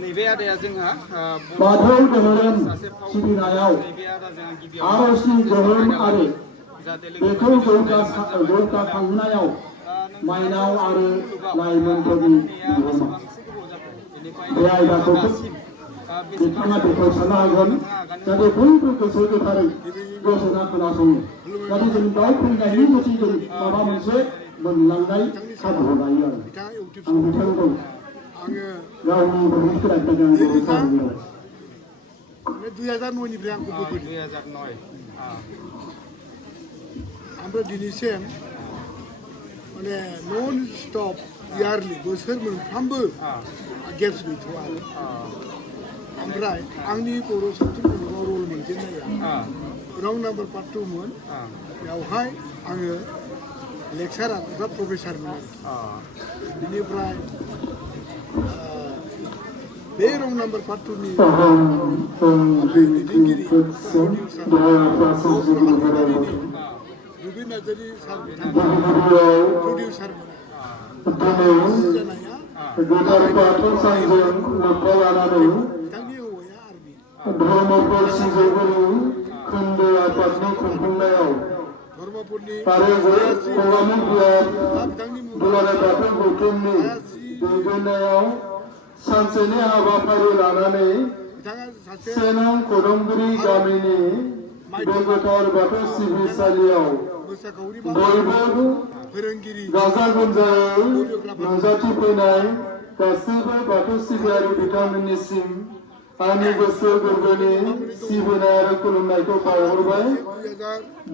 नैबे आदाया जोंहा बाथौ धोरोम सिबिनायाव आर'जनि गोहोम आरो बेखौ जौगाखांहोनायाव माइनाव आरो लाइमोनफोरनि बिहोमा बे आयदाखौ बिथाङा बेखेवसारनो हागोन जाहाथे बयबो गोसो गोथारै गसंना खोनासङो जाहाथे जों दाउ फैनायनि जुदि जों माबा मोनसे मोनलांनाय खाबु लायो आरो आं बिथांखौ गावनि बर'नि खोनादों आं बर' सावरायनायाव 2009निफ्राय आंखौ बोबोदों 2009 ओमफ्राय दिनैसिम माने नन स्टप इयारलि बोसोर मोनफ्रामबो गेप्स गैथ'आ आरो ओमफ्राय आंनि बर' सावथुन मुलुगाव रल मोनजेननाया राउन्ड नाम्बार पार्ट 2 मोन बेवहाय आङो लेक्सारार एबा प्रफेसारमोन आरो बिनिफ्राय बे राउन्ड नाम्बार पार्ट 2 नि दैदेनगिरि रुबिन नार्जारि सार प्रडिउसारमोन जानाया बिथांनि हौवाया आर्मि धर्मफोर सिजौगुरु खोन्दो आफादनि खुंफुंनायाव धर्मपुरनि गगामुख दुलाराय बाथौ गौथुमनि दैदेननायाव सानसेनि हाबाफारि लानानै सेनां खदमगुरि गामिनि बे गोथार बाथौ सिबिसालियाव बयबो गाजा गोमजायै नुजाथिफैनाय गासैबो बाथौ सिबियारि बिथांमोननिसिम आंनि गोसो गोरबोनि सिबिनाय आरो खुलुमनायखौ बावहरबाय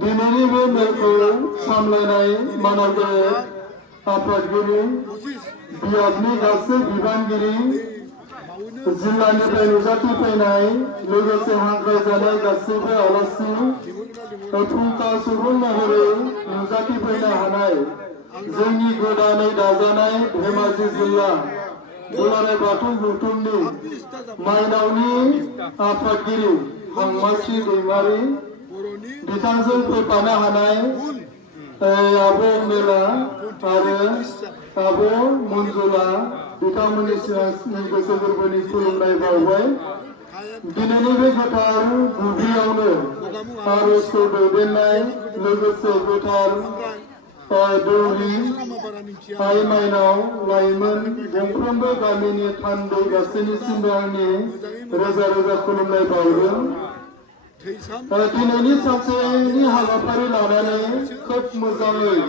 दिनैनि बे मेलखौ सामलायनाय मानवगारि आफादगिरि बियाबनि गासै बिबानगिरि जिल्लानिफ्राय नुजाथिफैनाय लोगोसे हांख्रायजानाय गासैबो आलासि फुंखा सुबुं महरै नुजाथिफैनो हानाय जोंनि गोदानै दाजानाय धेमाजि जिल्ला दुलाराय बाथौ गौथुमनि माइनावनि आफादगिरि हांमासि दैमारि बिथांजों फैफानो हानाय आब' मेला आरो आब' मन्जुला बिथांमोननि सिगां गोसो गोरबोनि खुलुमनाय बावबाय दिनैनि बे गोथार बुब्लियावनो आर'जखौ दैदेननाय लोगोसे गोथार दौरि आइ माइनाव लाइमोन गंफ्रोमबो गामिनि थान्दै गासैनिसिमबो आंनि रोजा रोजा खुलुमनाय बावदों दिनैनि सानसेनि हाबाफारि लानानै खोब मोजाङै